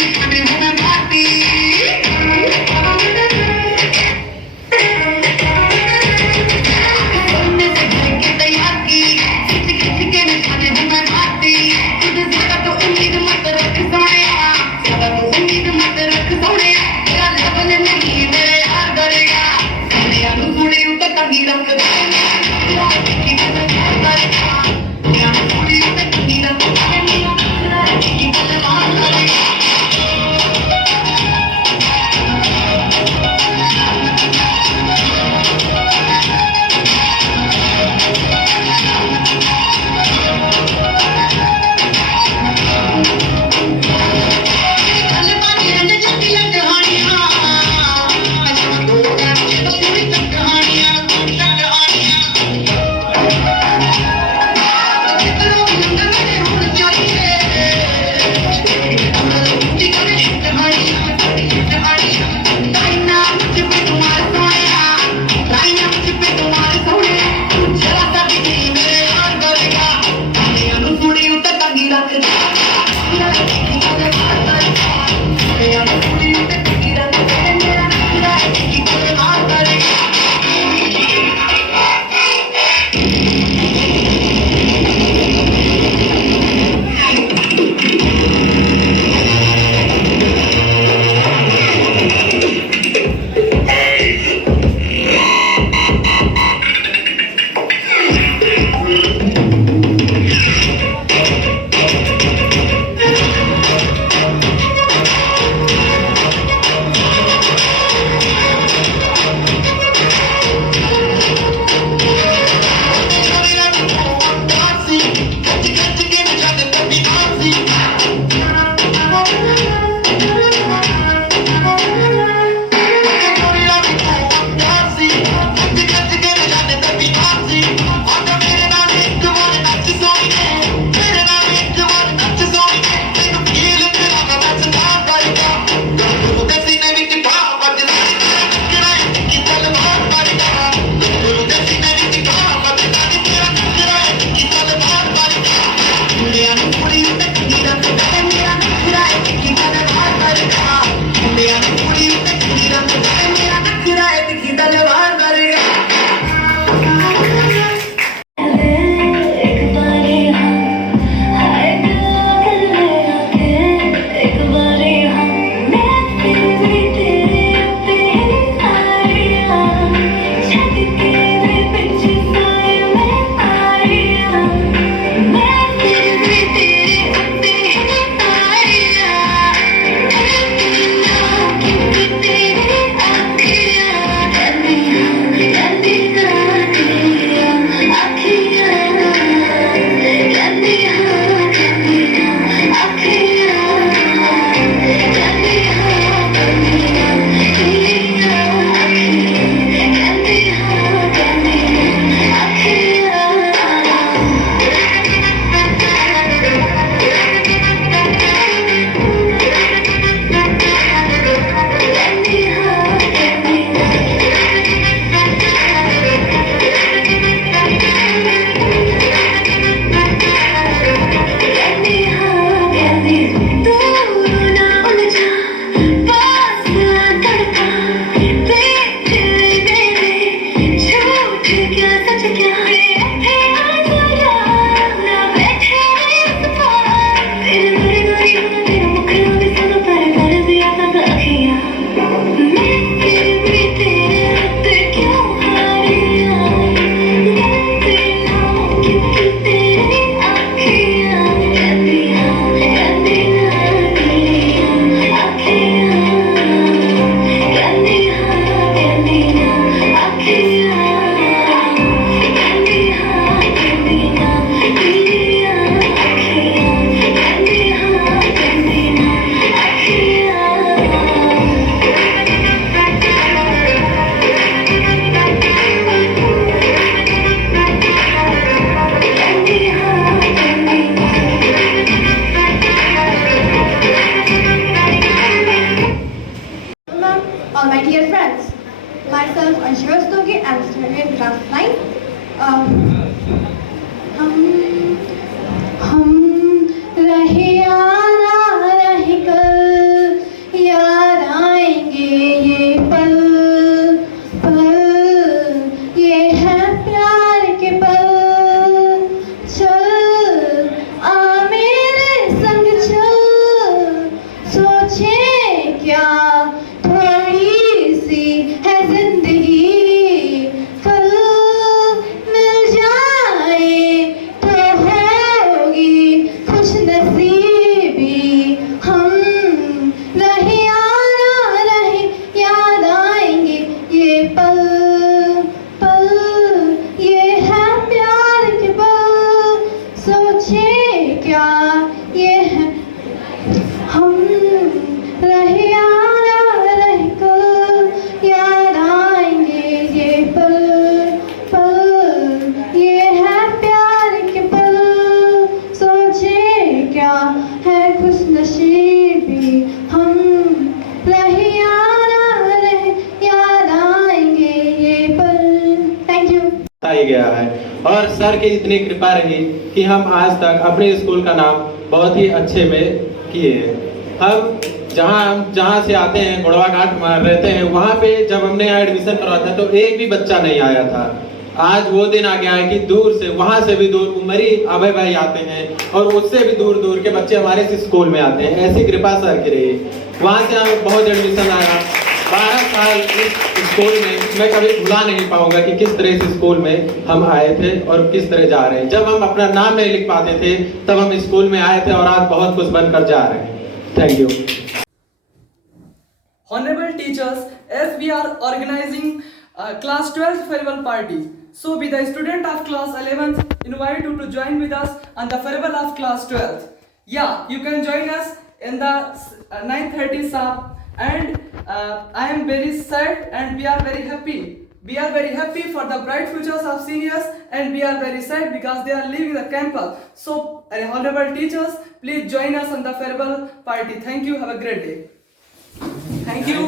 क्या ये है हम रहे यारा रह कर याद आएंगे ये पल पल ये है प्यार के पल सोचे क्या है खुश नसीबी हम रहे यारा रह याद आएंगे ये पल। Thank you. बताया गया है और सर की इतनी कृपा रही कि हम आज तक अपने स्कूल का नाम बहुत ही अच्छे में किए हैं। हम जहाँ से आते हैं गुड़वा घाट रहते हैं, वहाँ पे जब हमने यहाँ एडमिशन करवाया था तो एक भी बच्चा नहीं आया था। आज वो दिन आ गया है कि दूर से, वहाँ से भी दूर उमरी अभय भाई आते हैं और उससे भी दूर दूर के बच्चे हमारे इस स्कूल में आते हैं। ऐसी कृपा सर की रही। वहाँ से हमें बहुत एडमिशन आया। 12 साल इस स्कूल में मैं कभी भुला नहीं पाऊंगा कि किस तरह इस स्कूल में हम आए थे और किस तरह जा रहे हैं। जब हम अपना नाम नहीं लिख पाते थे तब हम स्कूल में आए थे और आज बहुत कुछ बनकर जा रहे हैं। Thank you. Honorable teachers, as we are organizing class 12th farewell party, so be the student of class 11th invite you to join with us on the farewell of class 12th. Yeah, you can join us in the 9:30 sharp. And I am very sad and we are very happy. We are very happy for the bright futures of seniors, and we are very sad because they are leaving the campus. So, honorable teachers, please join us on the farewell party. Thank you. Have a great day. Thank you.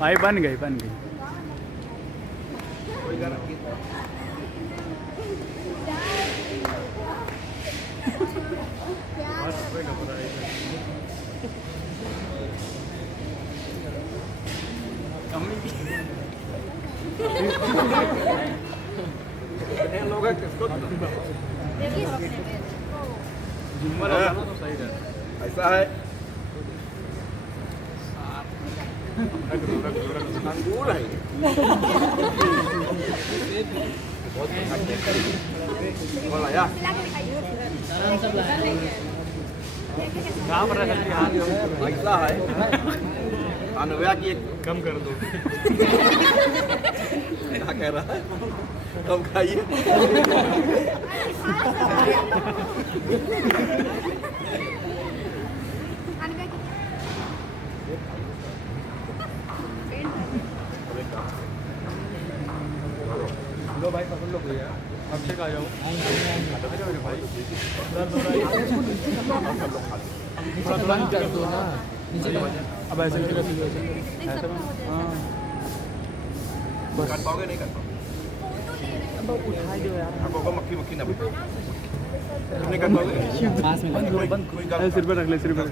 भाई बन गई बन गई। ऐसा है अंगूर है बोला या ऐसा है अनव्या की कम कर दो। क्या कह रहा है? कम खाइए। लो भाई पकड़ लो भैया, अक्षय आ जाओ भाई। थोड़ा कर दो ना, अब ऐसे हाँ कर पाओगे नहीं कर पाओगे? अब उठा दो यार। आपको मक्खी मक्खी ना बैठे नहीं कर पाओगे? सिर पे रख ले, सिर पे।